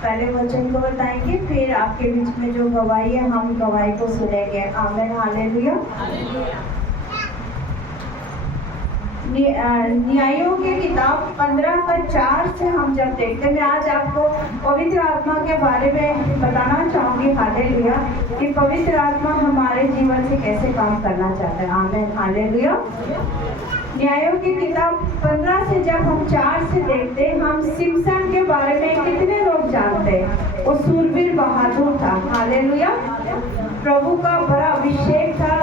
पहले वचन को बताएंगे, फिर आपके बीच में जो गवाही है हम गवाही को सुनेंगे। आमीन, हालेलुया। न्यायों की किताब 15:4 से हम जब देखते हैं, मैं आज आपको पवित्र आत्मा के बारे में बताना चाहूंगी, हालेलुया, कि पवित्र आत्मा हमारे जीवन से कैसे काम करना चाहता है। आमीन, हालेलुया। न्यायों की किताब 15 से जब हम 4 से देखते हैं, हम सिमसन के बारे में कितने लोग जानते हैं। वो सूरवीर बहादुर था, हालेलुया। प्रभु का बड़ा अभिषेक था,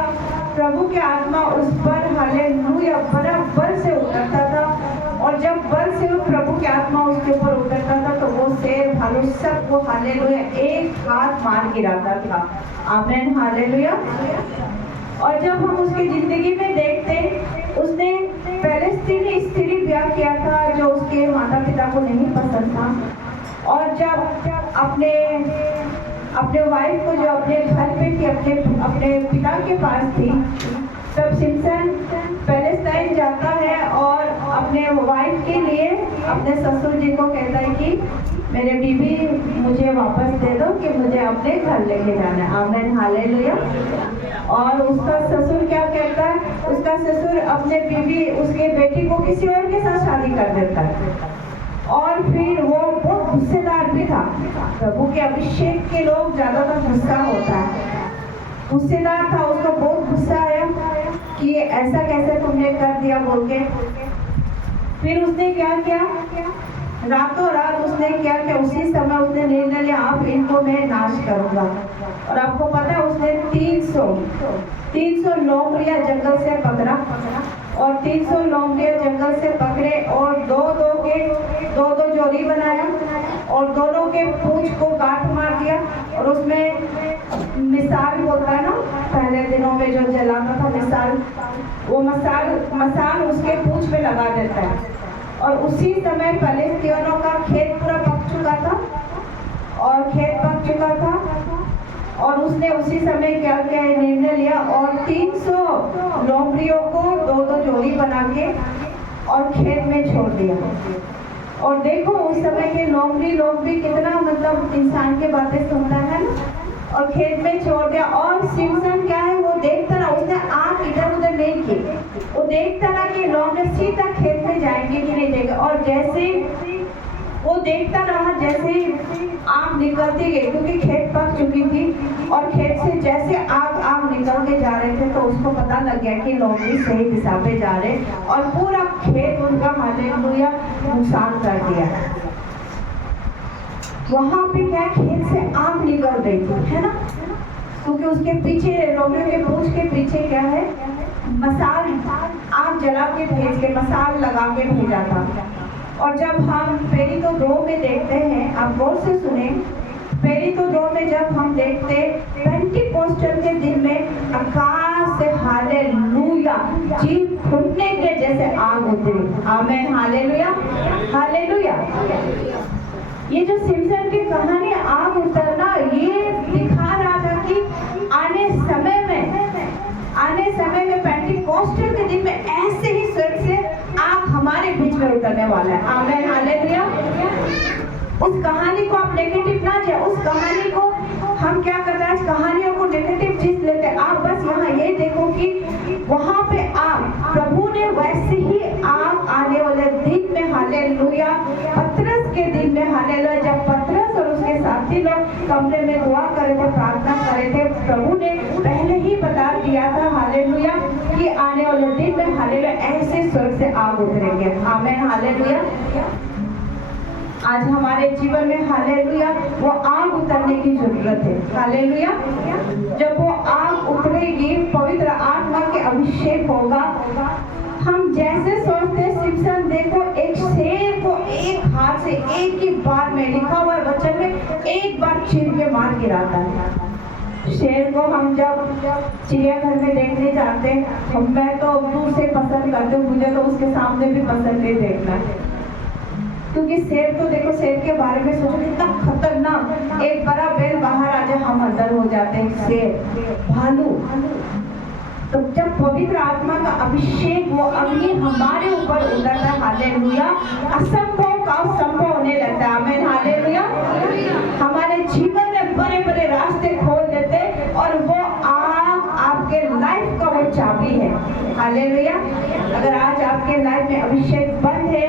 प्रभु की आत्मा उस पर हालेलुया बड़ा बल से उतरता था, और जब बल से वो प्रभु की आत्मा उसके ऊपर उतरता था तो वो शेर भालू सबको हालेलुया एक हाथ मार गिराता था। आमीन, हालेलुया। और जब हम उसकी जिंदगी में देखते, उसने पैलेस्तीनी स्त्री ब्याह किया था जो उसके माता पिता को नहीं पसंद था, और जब अपने वाइफ को जो अपने घर पे थी, अपने पिता के पास थी, तब सिमसन पैलेस्टाइन जाता है और अपने वाइफ के लिए अपने ससुर जी को कहता है कि मेरे बीबी मुझे वापस दे दो कि मुझे अपने घर लेके जाना है। आमीन, हालेलुया। और उसका ससुर क्या कहता है, उसका ससुर अपने बीबी उसके बेटी को किसी और के साथ शादी कर देता है, और फिर वो बहुत गुस्सेदार भी था। प्रभु के अभिषेक के लोग ज्यादातर गुस्सा होता है, गुस्सेदार था, उसको बहुत गुस्सा आया कि ऐसा कैसे तुमने कर दिया बोल के। फिर उसने क्या किया, रातों रात उसने क्या किया, उसी समय उसने निर्णय लिया अब इनको मैं नाश करूंगा। और आपको पता है उसने 300 लोमड़ियां जंगल से पकड़ा, और 300 लोमड़ियां जंगल से पकड़े और दो जोड़ी बनाया, और दोनों के पूंछ को गांठ मार दिया, और उसमें मिसाल होता है ना, पहले दिनों में जो जलाता था मिसाल, वो मसाल उसके पूंछ पे लगा देता है। और उसी समय फिलिस्तीनियों का खेत पूरा पक चुका था, और उसने उसी समय क्या किया, निर्णय लिया और 300 लोमड़ियों को दो जोड़ी बना के और खेत में छोड़ दिया। और देखो उस समय के लोमड़ी लोग भी कितना मतलब इंसान के बातें सुनता है ना, और खेत में छोड़ दिया। और सिमसन क्या है, वो देखता ना, उसने आंख इधर उधर नहीं की, वो देखता ना कि लोमड़ी सीधा खेत में जाएंगे कि नहीं जाएंगे, और जैसे वो देखता रहा, जैसे आग निकलती गई क्योंकि खेत पक चुकी थी, और खेत से जैसे आग निकल के जा रहे थे तो उसको पता लग गया कि लोमड़ी सही दिशा पे जा रहे, और पूरा खेत उनका हालेलुया नुकसान कर दिया। वहां पे क्या, खेत से आग निकल रही थी, है ना, क्योंकि उसके पीछे लोमड़ी के पूंछ के पीछे क्या है, मसाल, आग जला के भेज के मसाल लगा के भेजा था। और जब हम पेरितो 2 में देखते हैं, आप गौर से सुने, पेरितो 2 में जब हम देखते पेंटिकोस्टल के दिन में आकाश से हालेलुया जीव फूटने के जैसे आग उतरी। आमीन, हालेलुया, हालेलुया। ये जो सिमसन की कहानी आग उतरना, ये दिखा रहा था कि आने समय में पेंटिकोस्टल के दिन में ऐसे ही स्वर्ग से आग हमारे बीच में उतरने वाला है। आमीन, हालेलुया। उस कहानी को आप नेगेटिव ना जाए, उस कहानी को हम क्या करते हैं, कहानियों को नेगेटिव चीज लेते हैं। आप बस यहाँ ये देखो कि वहां पे आग, प्रभु ने वैसे ही आग आने वाले दिन में हालेलुया, पतरस के दिन में हालेलुया, जब पतरस और उसके साथी लोग कमरे में दुआ कर रहे थे, प्रार्थना कर रहे थे, प्रभु ने पहले ही बता दिया था हालेलुया कि आने वाले दिन में हालेलुया ऐसे स्वर्ग से आग उतरेंगे। आमीन, हालेलुया। आज हमारे जीवन में हालेलुया वो आग उतरने की जरूरत है। हालेलुया। जब वो आग उतरेगी, पवित्र आत्मा के अभिषेक होगा, हम जैसे सोचते, सिमसन देखो एक शेर को एक हाथ से एक ही बार में, लिखा हुआ वचन में, एक बार चीर के मार गिराता है। शेर को हम जब चिड़ियाघर में देखने जाते हैं, मैं तो दूर से पसंद करती हूँ, मुझे तो उसके सामने भी पसंद नहीं देखना, क्योंकि शेर तो देखो, शेर के बारे में सोचो कितना खतरनाक, एक बड़ा बैल बाहर आ जाए हम अंदर हो जाते हैं। शेर, भालू, तो जब पवित्र आत्मा का अभिषेक, वो अग्नि हमारे ऊपर उतरता है, हालेलुया, असंभव काम संभव होने लगता है। आमीन, हालेलुया। हमारे जीवन में बड़े बड़े रास्ते खोल देते और वो आपके लाइफ का वो चाबी है। हालेलुया। अगर आज आपके लाइफ में अभिषेक बंद है,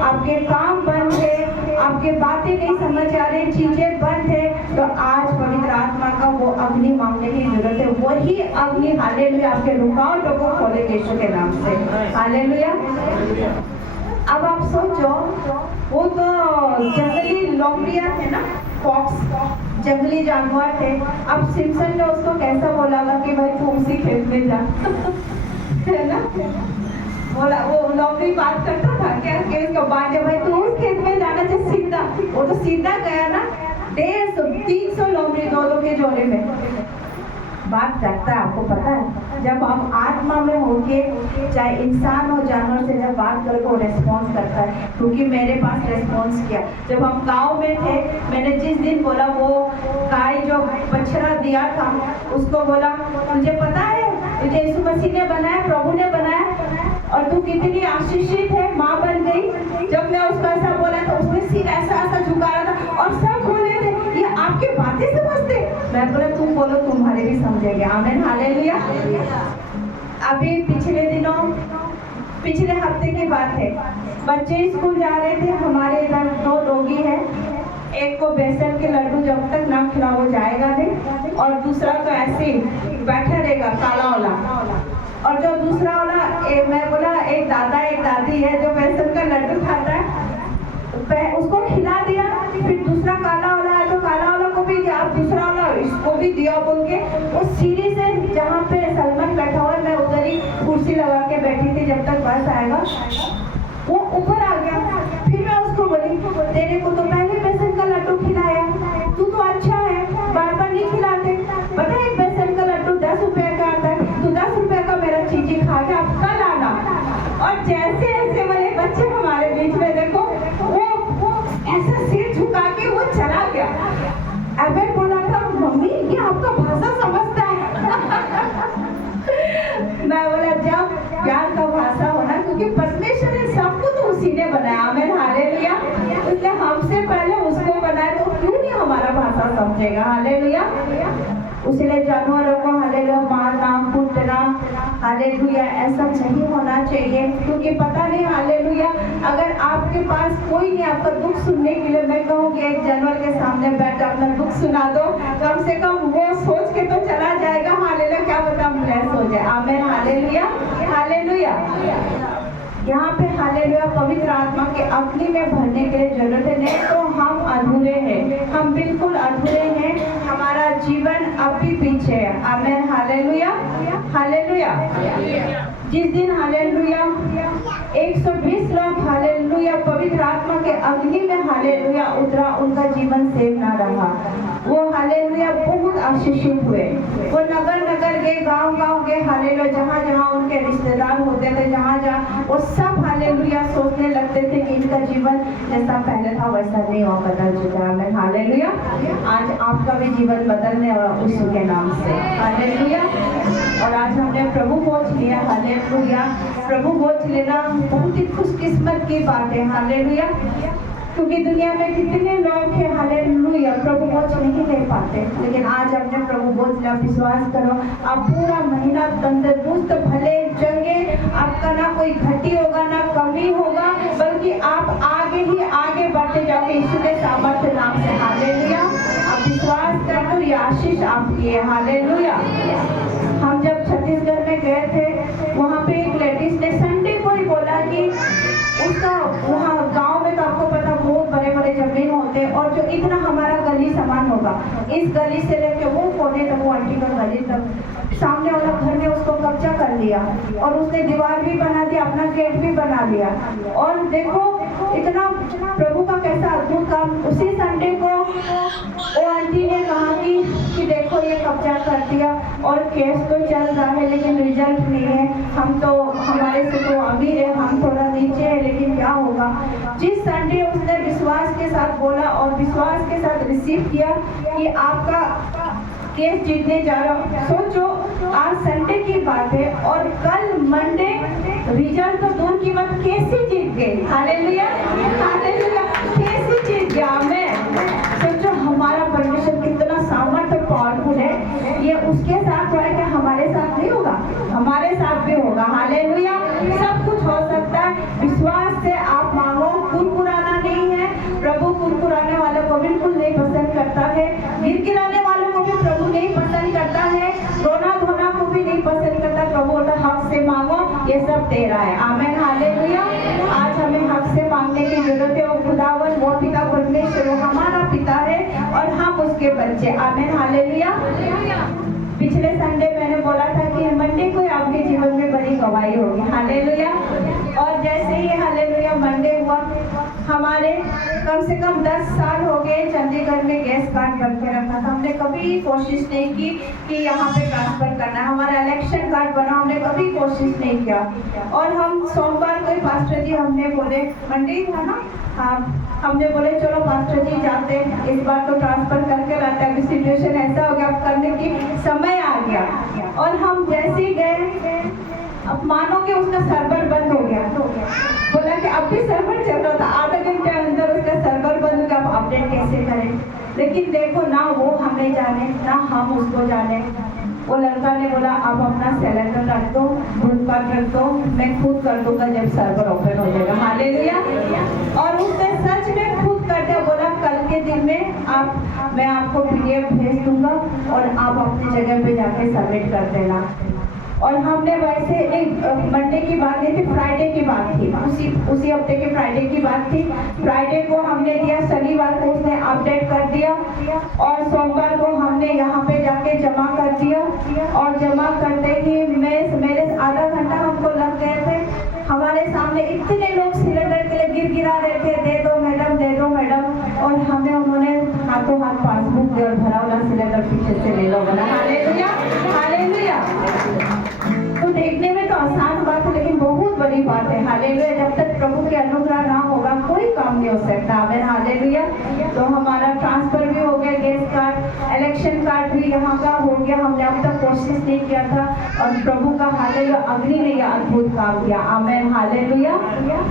आपके काम बंद है, आपके बातें नहीं समझ आ रही, चीजें बंद है, तो आज पवित्र आत्मा का वो अग्नि मांगने की जरूरत है। वही अग्नि, हालेलुया, आपके रुकावटों को खोले यीशु के नाम से। हालेलुया। अब आप सोचो, वो तो जंगली लोमड़ियां थे ना, फॉक्स, जंगली जानवर थे। अब सिम्पसन ने उसको कैसा बोला कि भाई तू उसी खेत में जा है ना, बोला वो लोमड़ी बात करता था क्या कि उसको बात जब भाई तू उस खेत में जाना चाहिए सीधा, वो तो सीधा गया ना। 150-300 लोमड़ी दो के जोड़े में बात करता है। आपको पता है, जब हम आत्मा में होके, चाहे इंसान हो जानवर से जब बात करो तो रेस्पॉन्स करता है, क्योंकि मेरे पास रेस्पॉन्स किया। जब हम गांव में थे, मैंने जिस दिन बोला वो गाय जो बछड़ा दिया था उसको बोला तुझे पता है तुझे यीशु मसीह ने बनाया, प्रभु ने बनाया और तू कितनी आशीषित है, माँ बन गई। जब मैं उसको ऐसा बोला तो उसने सिर ऐसा ऐसा झुका रहा था और सब बोले थे ये आपकी बातें समझते। मैं बोला तुम बोलो तुम्हारे भी समझेंगे। आमीन, हालेलुया। अभी पिछले हफ्ते की बात है, बच्चे स्कूल जा रहे थे। हमारे इधर 2 डॉगी हैं, एक को बेसन के लड्डू जब तक ना खिलाओ जाएगा नहीं, और दूसरा तो ऐसे ही बैठा रहेगा काला वाला। और जो दूसरा वाला मैं बोला एक दादा एक दादी है जो बेसन का लड्डू खाता है, उसको खिला दिया। फिर दूसरा काला वाला है तो काला वाला को भी दिया, दूसरा वाला इसको भी दिया बोल के वो सीढ़ी से जहाँ पे सलमान बैठा हुआ है, मैं उधर ही कुर्सी लगा के बैठी थी जब तक बस आएगा, वो ऊपर आ गया। फिर मैं उसको बोली तेरे को तो पहले बेसन का लड्डू खिलाया, तू तो अच्छा है, बार बार नहीं खिलाते। पता है एक बेसन का लड्डू 10 रुपए का आता है, तू 10 रुपए का मेरा चीजी खा के अब कल आना। और जैसे ऐसे वाले बच्चे हमारे बीच में देखो, वो ऐसा सिर झुका के वो चला गया। अबे बोला था मम्मी ये आपका भाषा समझता है मैं बोला जब प्यार का भाषा होना, क्योंकि परमेश्वर ने सबको तो उसी ने बनाया। आमीन, हालेलुया। इसलिए हमसे पहले उसको बनाया तो क्यों नहीं हमारा भाषा समझेगा। हालेलुया। उसने जानवरों को हालेलुया मारना कूटना, हालेलुया ऐसा नहीं होना चाहिए, क्योंकि पता नहीं हालेलुया अगर आपके पास कोई नहीं आपका दुख सुनने के लिए, मैं कहूँगी एक जानवर के सामने बैठ अपना दुख सुना दो, कम से कम वो सोच के तो चला जाएगा हालेलुया क्या पता ब्लेस हो जाए। आमीन, हालेलुया, हालेलुया। यहाँ पे हालेलुया पवित्र आत्मा के अग्नि में भरने के लिए जरूरत है, नहीं तो हम अधूरे हैं, हम बिल्कुल अधूरे हैं, हमारा जीवन अभी पीछे है। आमीन, हालेलुया, हालेलुया। जिस दिन हालेलुया 120 लोग हालेलुया पवित्र आत्मा के अग्नि में हालेलुया उतरा, उनका जीवन सेव ना रहा, वो हालेलुया बहुत आशीषित हुए। वो नगर नगर गए, गांव गांव गए, हालेलुया जहाँ जहाँ उनके रिश्तेदार होते थे, जहाँ जहाँ वो सब हालेलुया सोचने लगते थे कि इनका जीवन जैसा पहले था वैसा नहीं हुआ, बदल चुका है। हालेलुया। आज आपका भी जीवन बदलने वाला यीशु के नाम से। हालेलुया। और आज हमने प्रभु खोज लिया। हालेलुया। प्रभु खोज लेना बहुत ही खुशकिस्मत की बात है। हालेलुया। क्योंकि दुनिया में कितने लोग हैं हालेलुया प्रभु खोज नहीं ले पाते, लेकिन आज हमने प्रभु खोज लिया। विश्वास करो आप पूरा महीना तंदुरुस्त भले चंगे, आपका ना कोई घटी होगा ना कमी होगा, बल्कि आप आगे ही आगे बढ़ते जाओगे यीशु के सामर्थ्य नाम से। हालेलुया। आप विश्वास कर दो, ये आशीष आपकी है। हालेलुया। हम जब छत्तीसगढ़ में गए थे, वहाँ पे एक लेडीज ने संडे को ही बोला कि उसका वहाँ गांव में तो आपको पता बहुत बड़े बड़े जमीन होते हैं, और जो इतना हमारा गली समान होगा, इस गली से लेके वो कोने तक, वो आंटी का गली तक, सामने वाला घर ने उसको कब्जा कर लिया और उसने दीवार भी बना दी, अपना गेट भी बना लिया। और देखो इतना प्रभु का कैसा अद्भुत काम। उसी संडे को वो आंटी ने कहा कि देखो ये कब्जा कर दिया और केस तो चल रहा है लेकिन रिजल्ट नहीं है, हम तो हमारे से तो अमीर है, हम थोड़ा नीचे है, लेकिन क्या होगा। जिस संडे उसने विश्वास के साथ बोला और विश्वास के साथ रिसीव किया कि आपका केस जीतने जा रहा हूँ। सोचो आज संडे की बात है और कल मंडे रिजल्ट तो दूर की बात कैसे जीत गए, हालेलुया हालेलुया, कैसे जीत गया। आमेन। सोचो हमारा परमेश्वर कितना सामर्थ्य पावरफुल है, ये उसके साथ है कि हमारे साथ नहीं होगा, हमारे साथ भी होगा। हालेलुया, सब कुछ हो सकता है। विश्वास से आप मांगो, कुरकुराना नहीं है। प्रभु कुरकुराने वालों को बिल्कुल नहीं पसंद करता है, गिड़गिड़ाने वालों को भी प्रभु नहीं पसंद करता है, रोना धोना को भी नहीं पसंद करता। प्रभु बोलता हक से मांगो, ये सब तेरा है। Amen hallelujah. आज हमें हक से मांगने की जरूरत है। वो खुदावन, वो पिता परमेश्वर, वो हमारा पिता है और हम उसके बच्चे। Amen hallelujah. पिछले संडे मैंने बोला था कि मंडे को आपके जीवन में बड़ी गवाही होगी। हालेलुया। और जैसे ही हालेलुया मंडे हुआ, हमारे कम से कम 10 साल हो गए चंडीगढ़ में गैस कार्ड बन के रखा था। हमने कभी कोशिश नहीं की कि यहाँ पे ट्रांसफर करना है। हमारा इलेक्शन कार्ड बना, हमने कभी कोशिश नहीं किया। और हम सोमवार को पास्टर जी हमने बोले, मंडे था ना, हाँ, हमने बोले चलो पास्टर जी जाते हैं, इस बार तो ट्रांसफर करके लाते हैं। अभी सिचुएशन ऐसा हो गया, अब करने की समय आ गया। और हम जैसे ही गए, अब मानो कि उसका सर्वर बंद हो गया। बोला कि अब भी सर्वर चल रहा था, आधे घंटे अंदर उसका सर्वर बंद हो गया, अब अपडेट कैसे करें। लेकिन देखो ना वो हमें जाने ना हम उसको जाने। वो लड़का ने बोला अब अपना सिलेंडर रख दो, भूत कार्ड रख दो, मैं खुद कर दूंगा जब सर्वर ओपन हो जाएगा। हालेलुया। और उसने सच में खुद कर दिया। बोला कल के दिन में मैं आपको PDF भेज दूंगा और आप अपनी जगह पे जाके सबमिट कर देना। और हमने वैसे एक मंडे की बात नहीं थी, फ्राइडे की बात थी, उसी हफ्ते के फ्राइडे की बात थी। फ्राइडे को हमने दिया, शनिवार को उसने अपडेट कर दिया और सोमवार को हमने यहाँ पे जाके जमा कर दिया। और जमा करते ही मेरे आधा घंटा हमको लग गए थे। हमारे सामने इतने लोग सिलेंडर के लिए गिरा रहे थे, दे दो मैडम, दे दो मैडम। और हमें उन्होंने हाथों हाथ पासबुक दिया और भरा वाला सिलेंडर पीछे से ले लो बोला। Hallelujah hallelujah. तो देखने में तो आसान बात है, लेकिन बहुत बड़ी बात है। हालेलुया। जब तक प्रभु के अनुग्रह ना होगा कोई काम नहीं हो सकता। Amen hallelujah. तो हमारा ट्रांसफर भी हो गया, गैस कार्ड, इलेक्शन कार्ड भी यहाँ का हो गया। हमने अब तक कोशिश नहीं किया था और प्रभु का हालेलुया अग्नि ने यह अद्भुत काम किया। Amen hallelujah.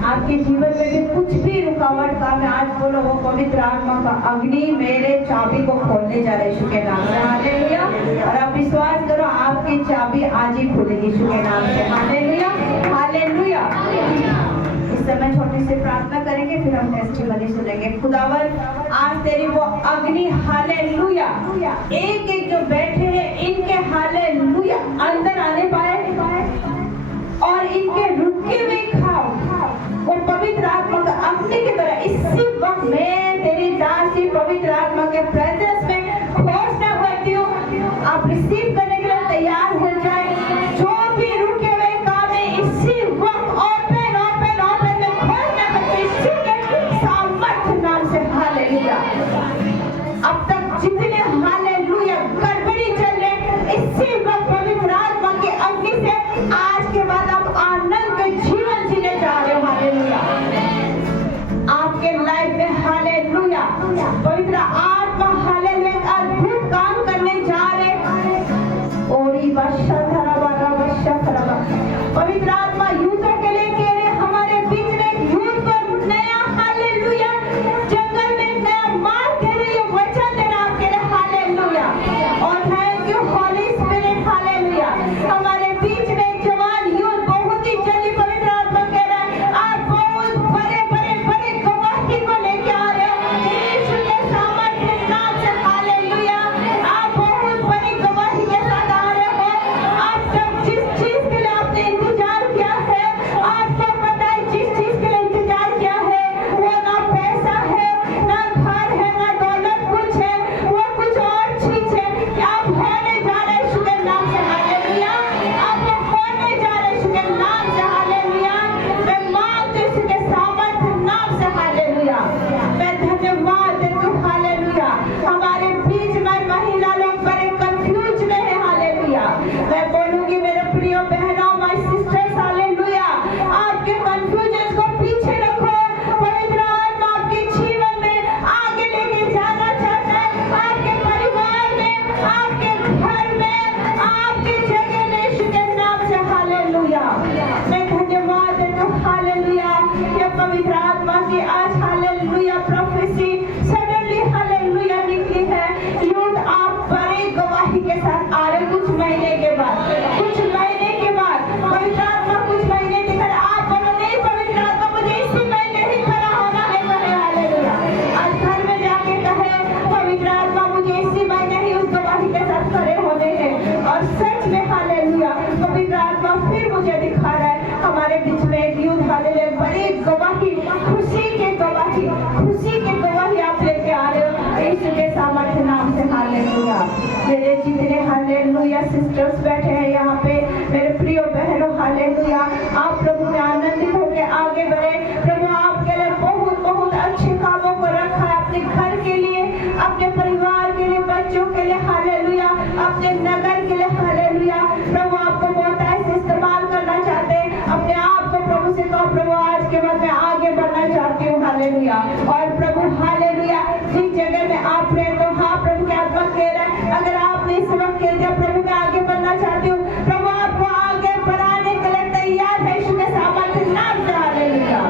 आपके जीवन में भी कुछ भी रुकावट काम है, आज बोलो वो पवित्र आत्मा का अग्नि मेरे चाबी को खोलने जा रहे यीशु के नाम से। हालेलुया। और आप विश्वास करो आपकी चाबी आज ही खुलेगी यीशु के नाम से। Hallelujah hallelujah. इस समय छोटी सी प्रार्थना करेंगे, फिर हम टेस्टिमनी सुनेंगे। खुदावन आज तेरी वो अग्नि, हालेलुया, एक एक जो बैठे हैं इनके हालेलुया अंदर आने पाए और इनके रुके हुए खाओ वो पवित्र आत्मा का अग्नि की तरह। इसी वक्त मैं तेरी दासी पवित्र आत्मा के प्रेजेंस में घोषणा करती हूँ, आप रिसीव करने के लिए तैयार हो जाए। जो भी रुके हुए काम है इसी वक्त ओपन ओपन ओपन में घोषणा करते यीशु के सामर्थ्य नाम से। हालेलुया। अब तक जितने हालेलुया गड़बड़ी चल रहे इसी वक्त पवित्र आत्मा के अग्नि से आज के बाद आप आनंद के जीवन जीने जा रहे हो। हालेलुया। आपके लाइफ में हालेलुया पवित्र आत्मा हालेलुया अद्भुत काम करने जा रहे। ओरी वर्षा धरा बारा वर्षा धरा। पवित्र आत्मा यूथों के लिए कह रहे हमारे बीच में यूथ को नया हालेलुया, जंगल में नया मार्ग के लिए वचन देना आपके लिए। हालेलुया। और thank you Holy Spirit. Hallelujah. हमारे बीच में जवान यूथ बहुत ही जल्दी पवित्र आत्मा कह रहा है आप बहुत बड़े बड़े बड़े गवाही को लेके आ रहे हो। यीशु के सामर्थ्य नाम से। खड़े होने हैं। और सच में हालेलुया पवित्र आत्मा फिर मुझे दिखा रहा है हमारे बीच में एक युद्ध हालेलुया बड़ी गवाही, खुशी की गवाही आप लेके आ रहे हो यीशु के सामर्थ्य नाम से हालेलुया। मेरे जितने हालेलुया सिस्टर्स बैठे हैं यहाँ पे, मेरे प्रिय बहनों हालेलुया, आप प्रभु में आनंदित होकर आगे बढ़े। प्रभु आपके लिए बहुत बहुत अच्छे कामों को रखा है, अपने घर के लिए, अपने परिवार के लिए, बच्चों के लिए हालेलुया, अपने नगर के लिए हालेलुया। प्रभु आपको बहुत ऐसे इस्तेमाल करना चाहते हैं। अपने आप को प्रभु से कहो प्रभु आज के बाद मैं आगे बढ़ना चाहती हूँ हालेलुया। और प्रभु हालेलुया जिस जगह में आप रहते हो, हाँ प्रभु के आत्मा कह रहा है अगर आपने इस वक्त कह दिया प्रभु मैं आगे बढ़ना चाहती हूँ, प्रभु आपको आगे बढ़ाने के लिए तैयार है यीशु के सामर्थ्य नाम से hallelujah.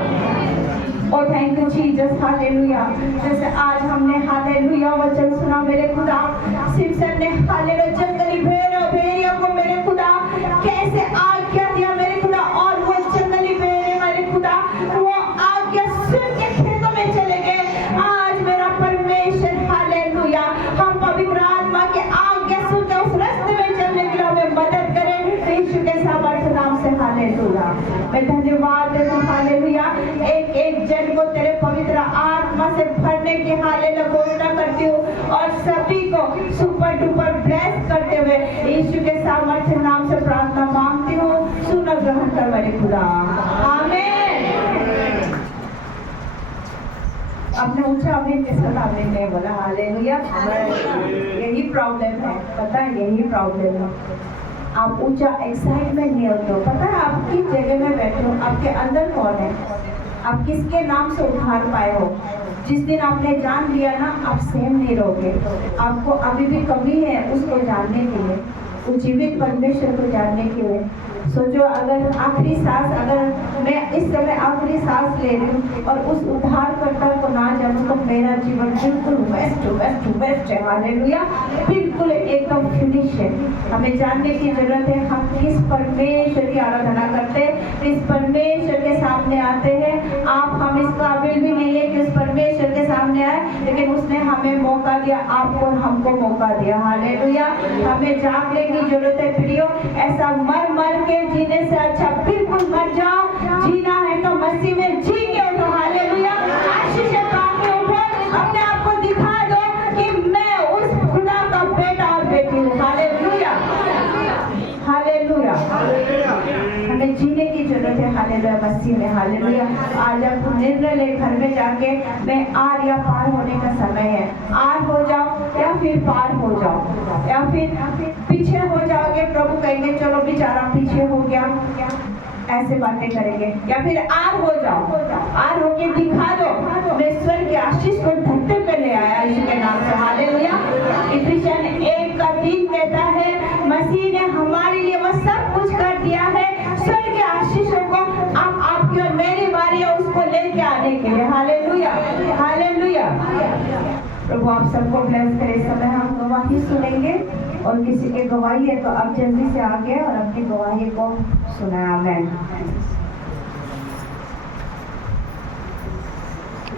Oh thank you Jesus hallelujah. जैसे आज हमने हालेलुया वचन सुना मेरे खुदा, सिमसन ने हालेलुया जंगली भेड़ियों को मेरे खुदा कैसे आज्ञा दिया मेरे खुदा, और वो जंगली भेड़िए मेरे खुदा वो आज्ञा सुन के खेतों में चले गए। आज मेरा परमेश्वर हालेलुया हम पवित्र आत्मा के आज्ञा सुन के उस रास्ते में चलने के लिए हमें मदद करें यीशु के सामर्थ्य नाम से हालेलुया। मैं धन्यवाद देता हूँ हालेलुया एक एक जन को तेरे पवित्र आत्मा से भरने की हालेलुया घोषणा करती हूँ और सभी को सुपर डुपर ब्लेस करते हुए यीशु के सामर्थ्य नाम से प्रार्थना मांगती हूँ। सुन ग्रहण कर मेरे खुदा, आमीन। अपने ऊंचा आमीन के साथ आमीन नहीं बोला हालेलुया। यही प्रॉब्लम है, पता है यही प्रॉब्लम है। आप ऊंचा एक्साइटमेंट नहीं होते हो, पता है आप किस जगह में बैठे हो, आपके अंदर कौन है, आप किसके नाम से उद्धार पाए हो। जिस दिन आपने जान लिया ना आप सेम नहीं रहोगे। आपको अभी भी कमी है उसको जानने के लिए, उस जीवित परमेश्वर को जानने के लिए। सोचो अगर आखिरी सांस, अगर मैं इस समय आखिरी सांस ले रही हूँ और उस उद्धारकर्ता को ना जानूँ तो मेरा जीवन बिल्कुल वेस्ट है हालेलुया, बिल्कुल एकदम फिनिश है। हमें जानने की जरूरत है हम किस परमेश्वर की आराधना करते हैं, किस परमेश्वर के सामने आते हैं। आप हम इस काबिल भी नहीं है कि उस परमेश्वर के सामने आए, लेकिन उसने हमें मौका दिया, आपको हमको मौका दिया हालेलुया। हमें जागने की जरूरत है प्रियो, ऐसा मर के जीने से अच्छा बिल्कुल मर जाओ। जीना है तो मसीह में जी के उठो हालेलुया। आशीष पाके उठो, अपने आप को दिखा दो कि मैं उस खुदा का बेटा और बेटी हूँ हालेलुया हालेलुया। हमें जीने की जरूरत है हालेलुया मसीह में हालेलुया। आज आप निर्णय ले घर में जाके मैं आर या पार होने का समय है, आर हो जाओ या फिर पार हो जाओ, या फिर पीछे हो जाओगे। प्रभु कहेंगे चलो बेचारा पीछे हो गया, ऐसे बातें करेंगे। या फिर आर हो जाओ, आर होके दिखा दो मैं ईश्वर की आशीष को धरती पे ले आया यीशु के नाम से हालेलुया। इफिसियन 1:3 कहता है मसीह ने हमारे लिए वो सब कुछ कर दिया है, ईश्वर की आशीषों को अब आपकी और मेरी बारी है उसको लेके आने के लिए हालेलुया हालेलुया। प्रभु आप सबको ब्लेस करे। समय हम गवाही सुनेंगे और किसी की गवाही है तो अब जल्दी से आगे और अपनी गवाही को सुनाए। आमीन।